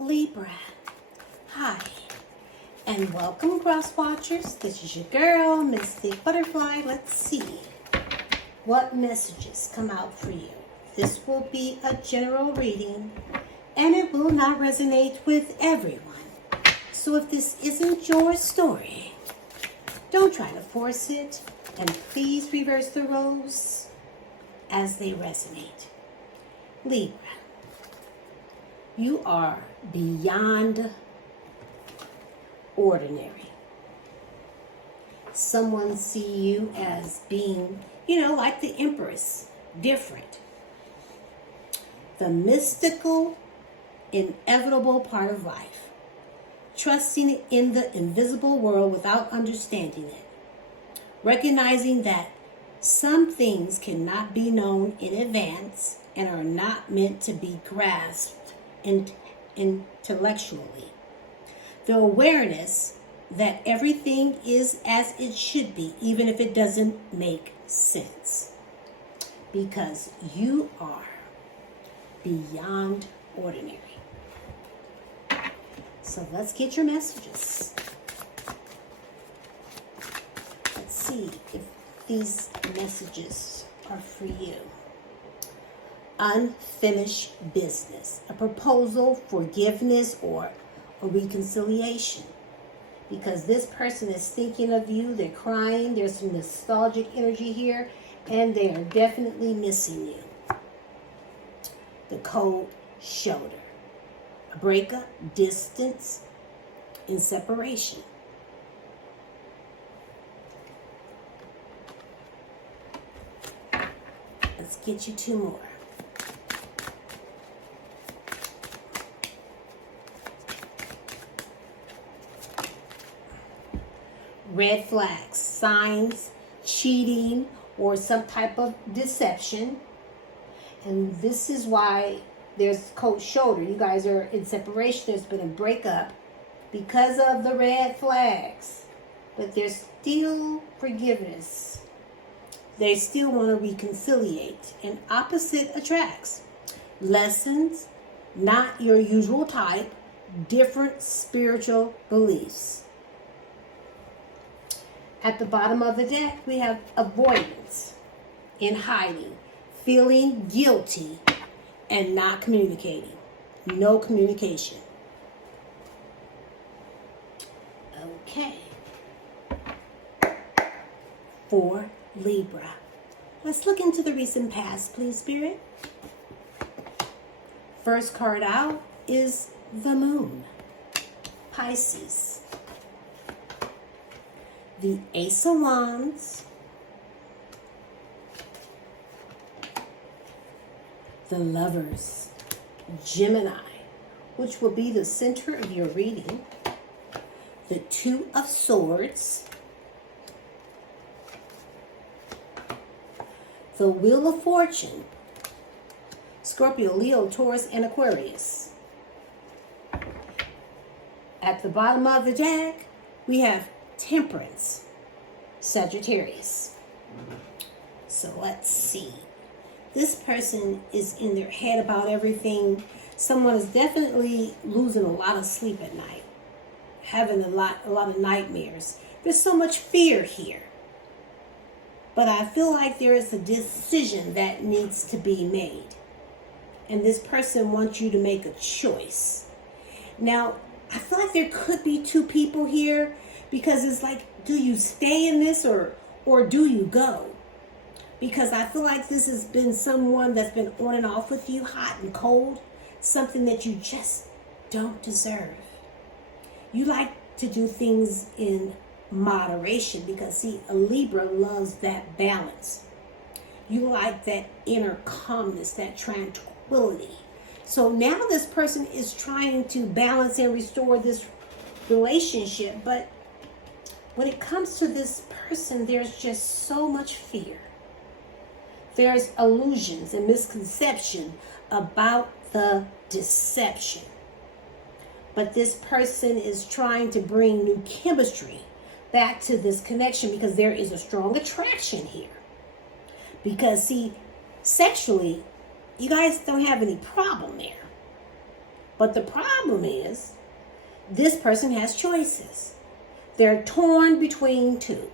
Libra. Hi, and welcome, cross watchers. This is your girl, Mystic Butterfly. Let's see what messages come out for you. This will be a general reading, and it will not resonate with everyone. So if this isn't your story, don't try to force it, and please reverse the roles as they resonate. Libra, you are beyond ordinary. Someone see you as being, like the Empress, different. The mystical, inevitable part of life. Trusting in the invisible world without understanding it. Recognizing that some things cannot be known in advance and are not meant to be grasped intellectually. The awareness that everything is as it should be, even if it doesn't make sense. Because you are beyond ordinary. So let's get your messages. Let's see if these messages are for you. Unfinished business, a proposal, forgiveness, or a reconciliation. Because this person is thinking of you, they're crying, there's some nostalgic energy here, and they are definitely missing you. The cold shoulder. A breakup, distance, and separation. Let's get you two more. Red flags, signs, cheating, or some type of deception. And this is why there's cold shoulder. You guys are in separation. There's been a breakup because of the red flags. But there's still forgiveness. They still want to reconciliate. And opposite attracts. Lessons, not your usual type. Different spiritual beliefs. At the bottom of the deck, we have avoidance, in hiding, feeling guilty, and not communicating. No communication. Okay. For Libra. Let's look into the recent past, please, Spirit. First card out is the Moon. Pisces. The Ace of Wands, the Lovers, Gemini, which will be the center of your reading, the Two of Swords, the Wheel of Fortune, Scorpio, Leo, Taurus, and Aquarius. At the bottom of the deck, we have Temperance, Sagittarius. So let's see. This person is in their head about everything. Someone is definitely losing a lot of sleep at night, having a lot of nightmares. There's so much fear here. But I feel like there is a decision that needs to be made. And this person wants you to make a choice. Now, I feel like there could be two people here. Because it's like, do you stay in this or do you go? Because I feel like this has been someone that's been on and off with you, hot and cold. Something that you just don't deserve. You like to do things in moderation because, see, a Libra loves that balance. You like that inner calmness, that tranquility. So now this person is trying to balance and restore this relationship, but when it comes to this person, there's just so much fear. There's illusions and misconception about the deception. But this person is trying to bring new chemistry back to this connection because there is a strong attraction here. Because, see, sexually, you guys don't have any problem there. But the problem is, this person has choices. They're torn between two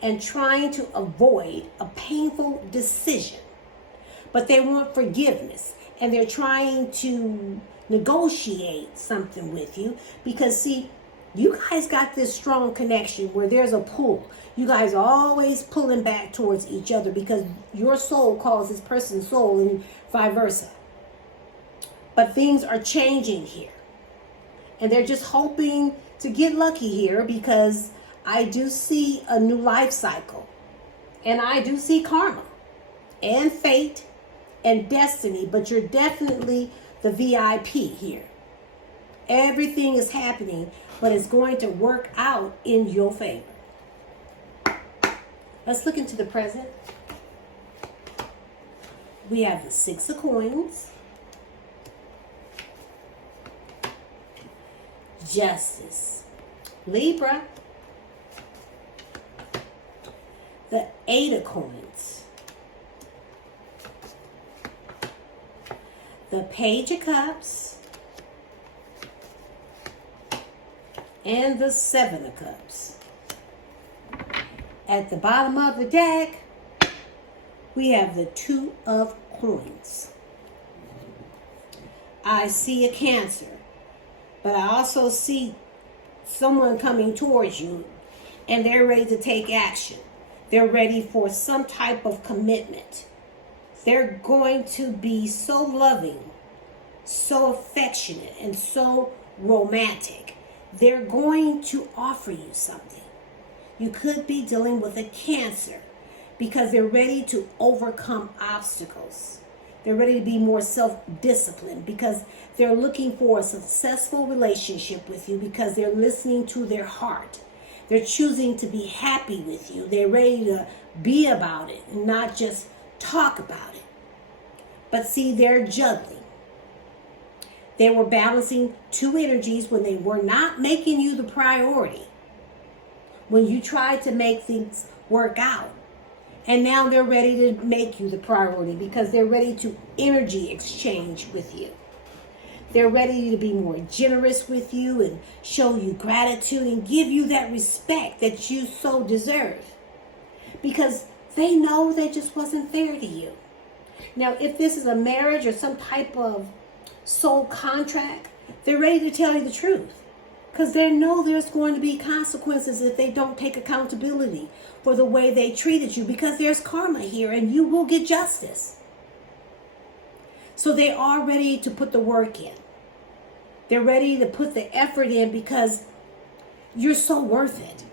and trying to avoid a painful decision. But they want forgiveness, and they're trying to negotiate something with you because, see, you guys got this strong connection where there's a pull. You guys are always pulling back towards each other because your soul calls this person's soul and vice versa. But things are changing here. And they're just hoping to get lucky here because I do see a new life cycle. And I do see karma and fate and destiny. But you're definitely the VIP here. Everything is happening, but it's going to work out in your favor. Let's look into the present. We have the Six of Coins, Justice, Libra, the Eight of Coins, the Page of Cups, and the Seven of Cups. At the bottom of the deck, we have the Two of Coins. I see a Cancer, but I also see someone coming towards you, and they're ready to take action. They're ready for some type of commitment. They're going to be so loving, so affectionate, and so romantic. They're going to offer you something. You could be dealing with a Cancer because they're ready to overcome obstacles. They're ready to be more self-disciplined because they're looking for a successful relationship with you because they're listening to their heart. They're choosing to be happy with you. They're ready to be about it and not just talk about it. But see, they're juggling. They were balancing two energies when they were not making you the priority. When you tried to make things work out. And now they're ready to make you the priority because they're ready to energy exchange with you. They're ready to be more generous with you and show you gratitude and give you that respect that you so deserve. Because they know that just wasn't fair to you. Now, if this is a marriage or some type of soul contract, they're ready to tell you the truth. Because they know there's going to be consequences if they don't take accountability for the way they treated you. Because there's karma here and you will get justice. So they are ready to put the work in. They're ready to put the effort in because you're so worth it.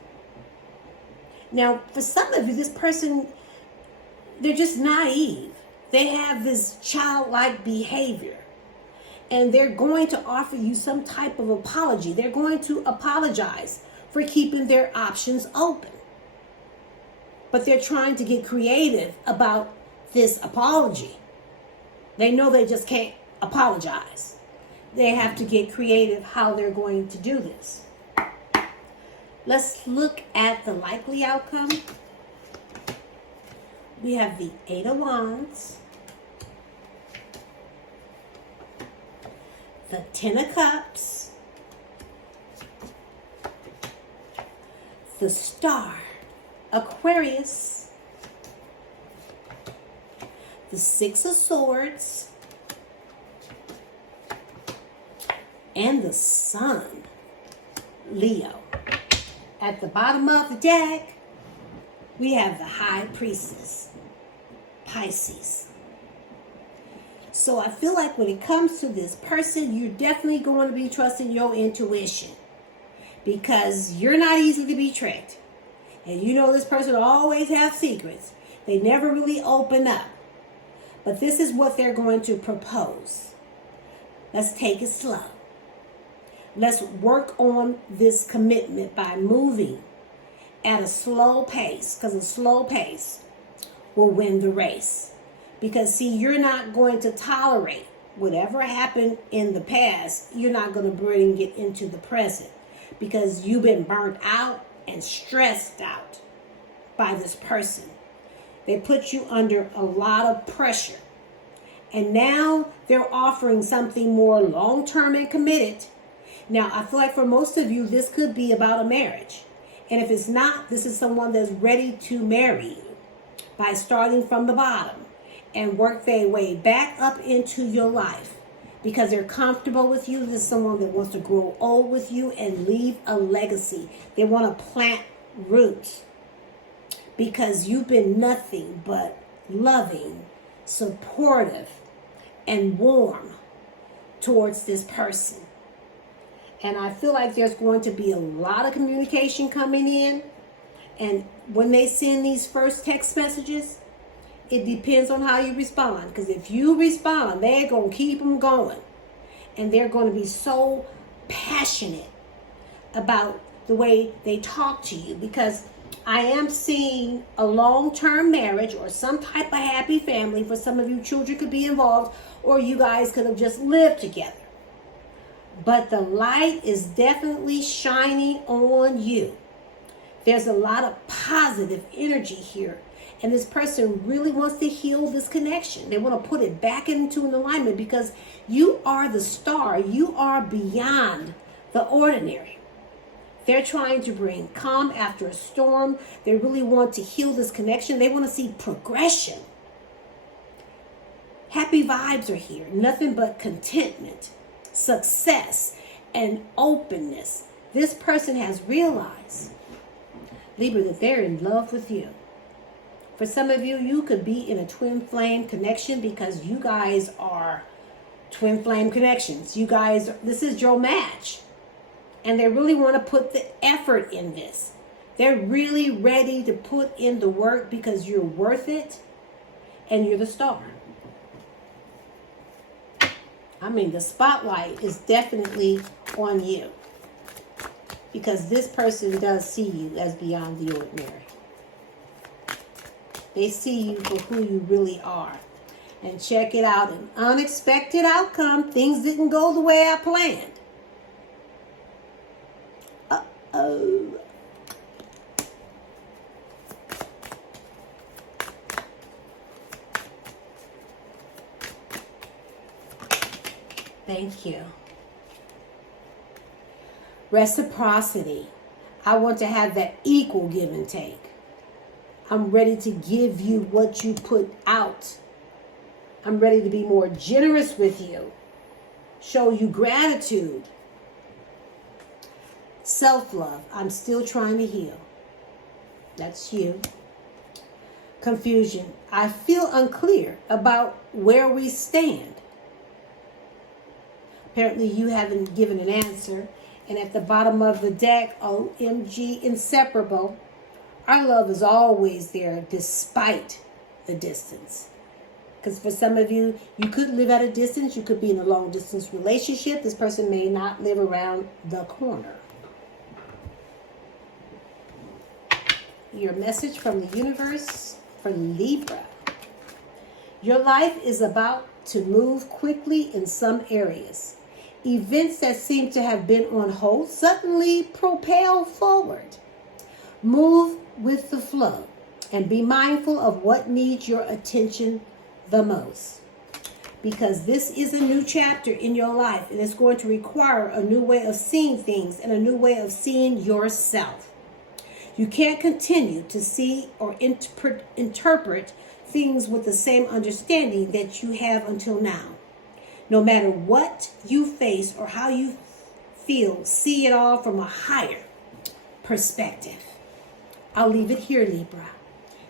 Now, for some of you, this person, they're just naive. They have this childlike behavior. And they're going to offer you some type of apology. They're going to apologize for keeping their options open. But they're trying to get creative about this apology. They know they just can't apologize. They have to get creative how they're going to do this. Let's look at the likely outcome. We have the Eight of Wands, the Ten of Cups, the Star, Aquarius, the Six of Swords, and the Sun, Leo. At the bottom of the deck, we have the High Priestess, Pisces. So I feel like when it comes to this person, you're definitely going to be trusting your intuition because you're not easy to be tricked. And you know this person always has secrets. They never really open up. But this is what they're going to propose. Let's take it slow. Let's work on this commitment by moving at a slow pace, because a slow pace will win the race. Because, see, you're not going to tolerate whatever happened in the past. You're not going to bring it into the present because you've been burnt out and stressed out by this person. They put you under a lot of pressure. And now they're offering something more long-term and committed. Now, I feel like for most of you, this could be about a marriage. And if it's not, this is someone that's ready to marry you by starting from the bottom and work their way back up into your life because they're comfortable with you. This is someone that wants to grow old with you and leave a legacy. They want to plant roots because you've been nothing but loving, supportive, and warm towards this person. And I feel like there's going to be a lot of communication coming in. And when they send these first text messages, it depends on how you respond. Because if you respond, they're going to keep them going. And they're going to be so passionate about the way they talk to you. Because I am seeing a long-term marriage or some type of happy family. For some of you, children could be involved, or you guys could have just lived together. But the light is definitely shining on you. There's a lot of positive energy here. And this person really wants to heal this connection. They want to put it back into an alignment because you are the star. You are beyond the ordinary. They're trying to bring calm after a storm. They really want to heal this connection. They want to see progression. Happy vibes are here. Nothing but contentment, success, and openness. This person has realized, Libra, that they're in love with you. For some of you, you could be in a twin flame connection because you guys are twin flame connections. You guys, this is your match. And they really want to put the effort in this. They're really ready to put in the work because you're worth it and you're the star. I mean, the spotlight is definitely on you because this person does see you as beyond the ordinary. They see you for who you really are. And check it out, an unexpected outcome. Things didn't go the way I planned. Uh-oh. Thank you. Reciprocity. I want to have that equal give and take. I'm ready to give you what you put out. I'm ready to be more generous with you. Show you gratitude. Self-love. I'm still trying to heal. That's you. Confusion. I feel unclear about where we stand. Apparently you haven't given an answer. And at the bottom of the deck, OMG, inseparable. Our love is always there despite the distance. Because for some of you, you could live at a distance. You could be in a long distance relationship. This person may not live around the corner. Your message from the universe for Libra. Your life is about to move quickly in some areas. Events that seem to have been on hold suddenly propel forward. Move with the flow and be mindful of what needs your attention the most. Because this is a new chapter in your life and it's going to require a new way of seeing things and a new way of seeing yourself. You can't continue to see or interpret things with the same understanding that you have until now. No matter what you face or how you feel, see it all from a higher perspective. I'll leave it here, Libra.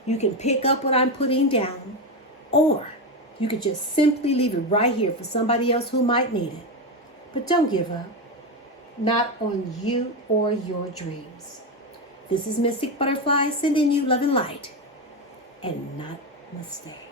You can pick up what I'm putting down, or you could just simply leave it right here for somebody else who might need it. But don't give up. Not on you or your dreams. This is Mystic Butterfly sending you love and light, and not mistake.